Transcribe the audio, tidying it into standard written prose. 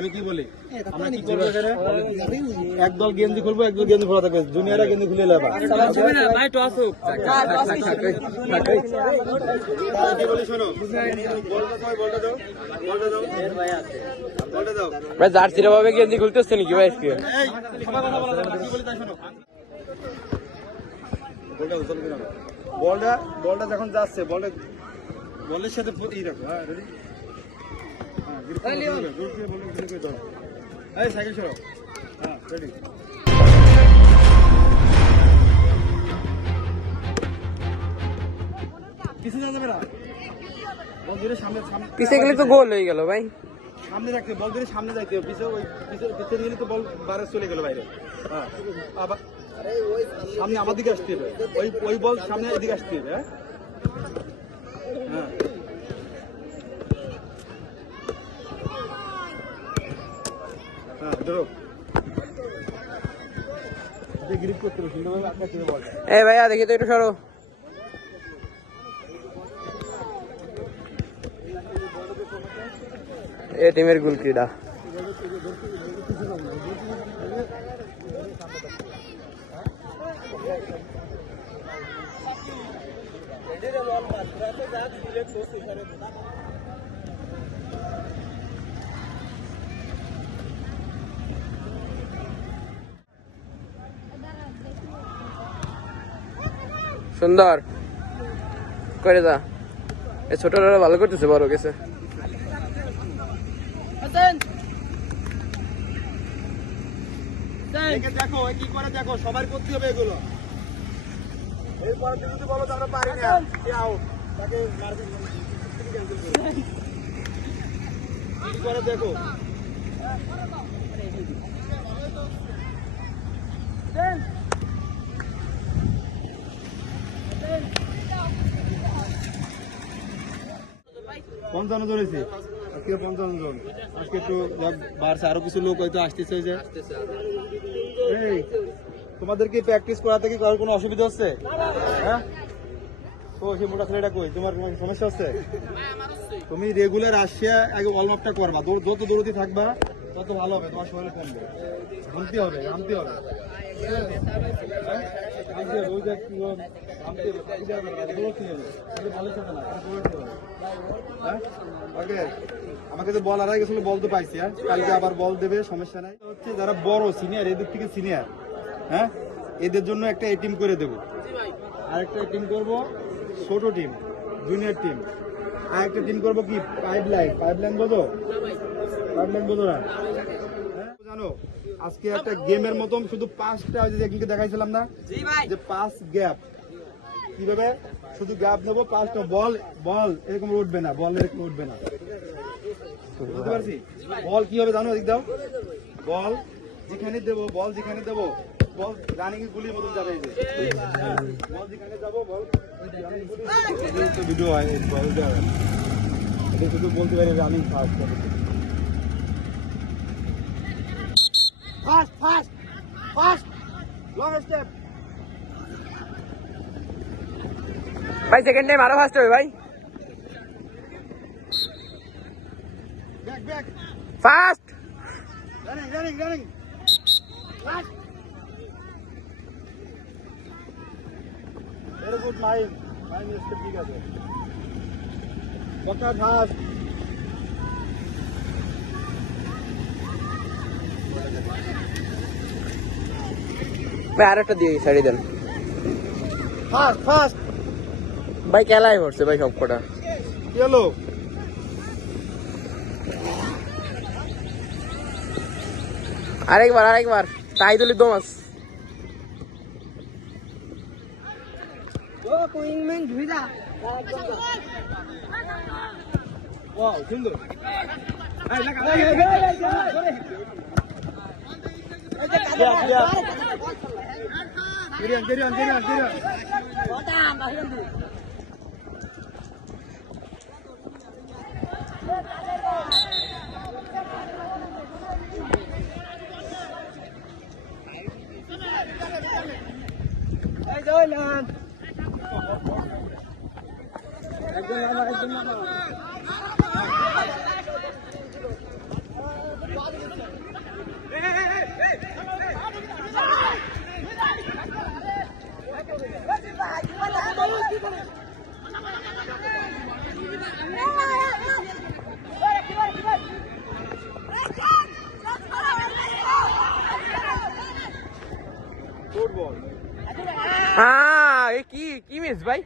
আমি কি বলি আমরা কি করবো একদল গেঞ্জি খুলবো একদল গেঞ্জি খোলা থাকবে জুনিয়ররা গেঞ্জি খুলে নেবে কি বলি শোনো ভাই জার্সিরা ভাবে গেঞ্জি খুলতেছে নাকি ভাই আজকে বলটা যখন যাচ্ছে বলের সাথে ই রাখো হ্যাঁ রেডি সাইকেল সরো হ্যাঁ রেডি কিছু জানা যাবে না বল ধরে সামনে পিছে গেলে তো গোল হয়ে গেল ভাই সামনে রাখতে বল ধরে সামনে যাইতে হবে পিছনে গেলে তো বল বাইরে চলে গেল বাইরে হ্যাঁ আবার সামনে আমার দিকে আসতে হবে ওই বল সামনে এদিকে আসতে হবে হ্যাঁ হ্যাঁ হ্যাঁ ধরো গ্রিপ করতে হবে সুন্দরভাবে আপনার বল এই ভাইয়া দেখি তো একটু সরো এ টিমের গোলকিটা সুন্দর করে দা এই ছোটরা ভালো করতেছে বড় গেছে দেখো কি করে দেখো সবার করতে হবে এগুলো এরপর তুমি যদি বলো আমরা পারি না তাকে কি করে দেখো পঞ্চান্ন ধরেছি আজকে 55 জন আজকে একটু বাড়ছে আরো কিছু লোক হয়তো আসতেছে যে এই তোমাদেরকে প্র্যাকটিস করাতে কি কারোর কোনো অসুবিধা হচ্ছে হ্যাঁ তো সেই মোটা ছেলেটা কই তোমার কোনো সমস্যা হচ্ছে তুমি রেগুলার আসিয়া আগে ওয়ার্মআপটা করবা যত দৌড়তে থাকবা তত ভালো হবে তোমার শরীরে কমবে ঘুমতে হবে ঘামতে হবে আমাকে তো বল আর গেছিল বল তো পাইছি হ্যাঁ কালকে আবার বল দেবে সমস্যা নাই হচ্ছে যারা বড় সিনিয়র এদের থেকে সিনিয়র হ্যাঁ এদের জন্য একটা টিম করে দেবো আরেকটা টিম করবো ছোট টিম জুনিয়র টিম আর একটা টিম করবো কি পাইপলাইন বোঝো না জানো আজকে একটা গেমের মতন শুধু 5টা একদিনকে দেখাইছিলাম না যে 5 গ্যাপ কিভাবে শুধু গ্যাপ নেবো 5টা বল এরকম উঠবে না বল এরকম উঠবে না বুঝতে পারছি বল কি হবে জানো এদিক দাও বল যেখানে দেবো বল রানিং গুলির মতন যাবে বল যেখানে যাবো বল ভিডিও হয় শুধু বলতে পারি রানিং ফাস্ট লং স্টেপ ভাই সেকেন্ড টাইম আরো ফাস্ট হবে ভাই back fast running fast very good mind step ঠিক আছে কথা ফাস্ট ভাই আর একটা দিয়ে ছাড়িয়ে দেন ফাস্ট ভাই খেলাই হচ্ছে ভাই সব কটা কি হলো আরেকবার তাইদুল দোমাস ওয়াও সুন্দর Carry on. Hey, Dolan. Football হ্যাঁ, কি কি মিস ভাই?